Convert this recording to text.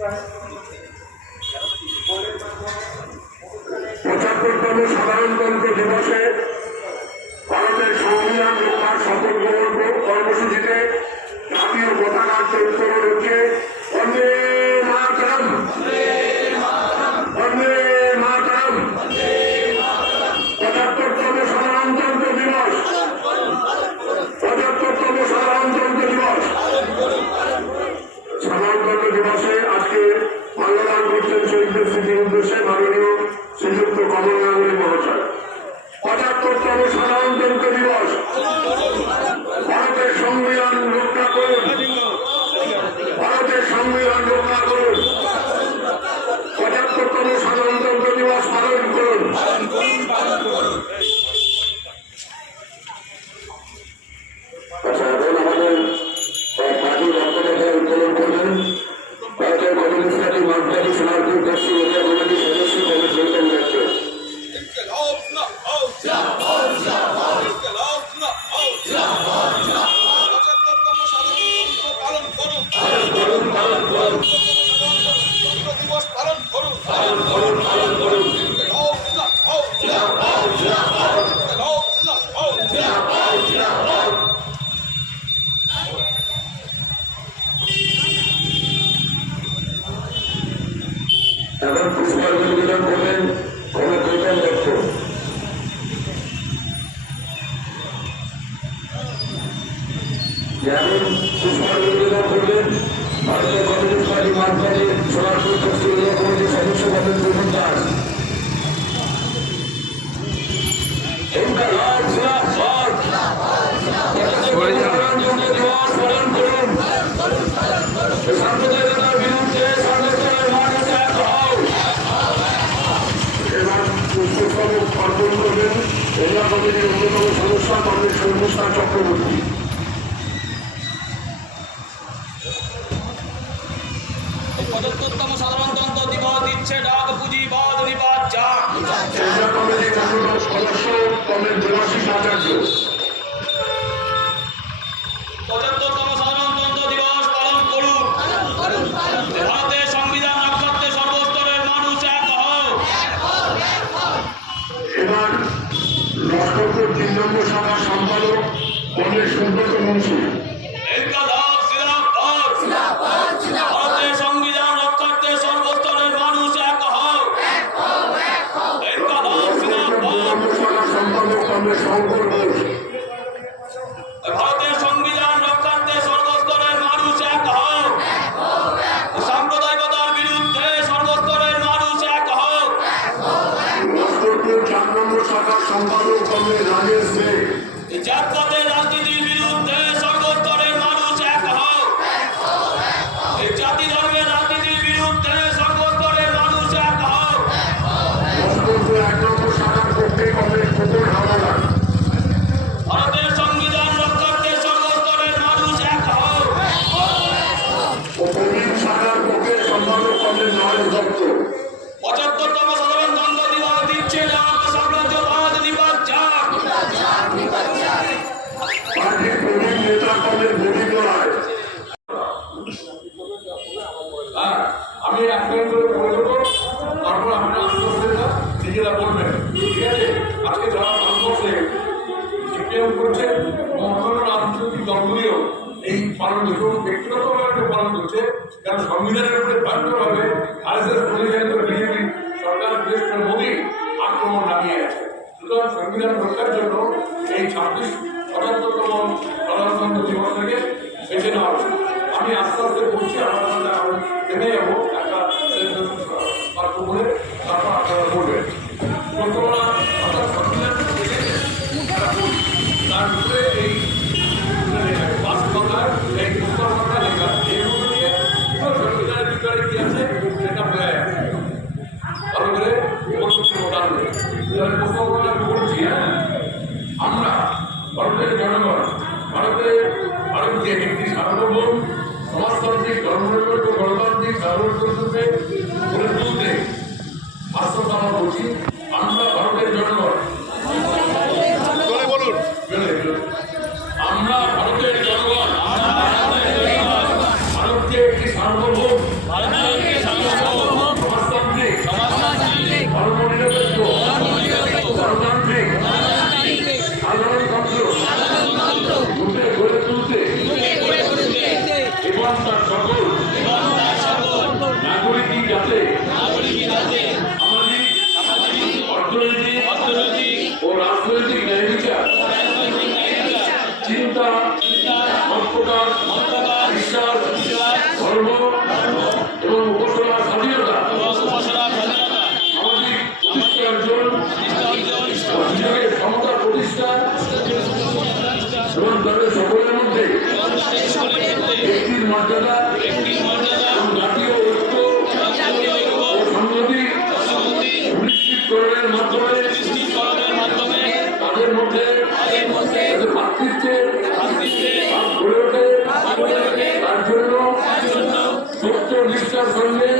75তম সাধারণতন্ত্র দিবসে ভারতের সংবিধান রক্ষার শপথ গ্রহণ কর্মসূচিতে জাতীয় পতাকার উত্তোলন হচ্ছে বন্দে মাতরম, বন্দে মাতরম। 75তম সাধারণতন্ত্র দিবস, 75তম সাধারণতন্ত্র দিবস। সাধারণতন্ত্র দিবসে আজকে মাল্যদান করছেন শহীদদের স্মৃতির উদ্দেশ্যে মাননীয় শ্রীযুক্ত কমল গাঙ্গুলী মহাশয়। 75তম সাধারণতন্ত্র দিবস। ভারতের সংবিধান রক্ষা করুন, ভারতের সংবিধান রক্ষা করুন। 75তম সাধারণতন্ত্র দিবস পালন করুন। আচ্ছা, এখন আমাদের পার্টির বক্তব্য উত্তোলন করবেন ভারতের কমিউনিস্ট পার্টি মার্কসবাদী সোনারপুর পশ্চিম এরিয়া কমিটির সদস্য কমিটি গৌতম দত্ত। এখন পুষ্পাঞ্জলি নিবেদন করবেন কমল গৌতম দত্ত। যেমন পুষ্পাঞ্জলি নিবেদন করবেন ভারতের কমিউনিস্ট পার্টি মার্কসবাদী সোনারপুর পশ্চিম এরিয়া কমিটির সদস্য পদের প্রধান দাস। সাম্প্রদায়িকতার বিরুদ্ধে সর্বস্তরের মানুষ এক হও। এবার পুষ্পস্তবক অর্পণ করবেন এরিয়া কমিটির অন্যতম সদস্য কংগ্রেস সৌমিষ্ঠা চক্রবর্তী। 75তম সাধারণতন্ত্র দিবস দিচ্ছে ডাক পুঁজিবাদ নিপাত যাক। এরিয়া কমিটির অন্যতম সদস্য কংগ্রেস দেবাশিস আচার্য। 75তম সাধারণতন্ত্র দিবস পালন করুন। ভারতের সংবিধান রক্ষার্থে সর্বস্তরের মানুষ এক হও। এবার লক্ষ্মীপুর 3 নম্বর সভার সম্পাদক কংগ্রেস সুব্রত মুন্সি। ভারতের সংবিধান রক্ষার্থে সর্বস্তরের মানুষ এক হও। সম্পাদক কংগ্রেস শঙ্কর ঘোষ। ভারতের সংবিধান রক্ষার্থে সর্বস্তরের মানুষ এক হও। সাম্প্রদায়িকতার বিরুদ্ধে সর্বস্তরের মানুষ এক হও। লক্ষ্মীপুর 4 নম্বর সভার সম্পাদক কংগ্রেস রাজেশ দে। জাতপাতের রাজনীতির বিরুদ্ধে সর্বস্তরের মানুষ এক হও। জাতি ধর্মের রাজনীতির বিরুদ্ধে সর্বস্তরের মানুষ এক হও। লক্ষ্মীপুর 1 নম্বর সভার পক্ষে কংগ্রেস খোকন হাওলাদার। ভারতের সংবিধান রক্ষার্থে সর্বস্তরের মানুষ এক হও। প্রবীণ শাখার পক্ষে সম্পাদক কংগ্রেস নরেশ দত্ত। 75তম সাধারণতন্ত্র দিবস দিচ্ছে ডাক সাম্রাজ্যবাদ নিপাত যাক। পার্টির প্রবীণ নেতা কংগ্রেস গোবিন্দ রায়। আমি আপনার করে বলে দেবো, তারপর আপনার আত্মসচেতনতা নিজেরা বলবেন, ঠিক আছে? আজকে যারা ভারতবর্ষে সিপিএম করছে এবং অন্যান্য রাজনৈতিক দলগুলিও এই পালন করছে এবং ব্যক্তিগতভাবে পালন করছে, কারণ সংবিধানের উপরে বাধ্যভাবে আরএসএস পরিচালিত বিজেপি সরকার বিশেষ করে মোদী আক্রমণ লাগিয়ে আছে। সুতরাং সংবিধান রক্ষার জন্য এই 75তম সাধারণতন্ত্র দিবস থেকে বেছে নেওয়া হবে। আমি আস্তে আস্তে বলছি, আপনারা থেমে যাবো একটা বাক্য বলে, তারপর আপনারা বলবেন। বর্তমানে অর্থাৎ সংবিধান তার উপরে এই বাস্তবতার এই পুস্তকটা লেখা, এইগুলো নিয়ে সংবিধানের ভিতরে কি আছে সেটা বোঝা যাবে ভালো করে পুস্তকটা আমি বলছি। আমরা ভারতের জনগণ ভারতকে একটি সার্বভৌম সমাজতান্ত্রিক ধর্মনিরপেক্ষ গণতান্ত্রিক সার্বভৌমত্বে গড়ে তুলতে আশ্বাস আমরা বলছি। আমরা ভারতের জনগণ, আমরা ভারতের জনগণ ভারতকে একটি সার্বভৌম মতপ্রকার মতপ্রকার বিশ্বাস বিশ্বাস ধর্ম এবং উপাসনার স্বাধীনতা উপাসনার স্বাধীনতা সামাজিক প্রতিষ্ঠা অর্জন প্রতিষ্ঠা অর্জন সুযোগের সমতা প্রতিষ্ঠা এবং তাদের সকলের মধ্যে ব্যক্তির মর্যাদা ব্যক্তির মর্যাদা এবং জাতীয় ঐক্য জাতীয় ঐক্য ও সংহতি সংহতি সুনিশ্চিতকরণের মাধ্যমে নিশ্চিতকরণের মাধ্যমে তাদের মধ্যে তাদের ভাতৃত্বের ভাব গড়ে ওঠে তার জন্য সত্য নিষ্ঠার সঙ্গে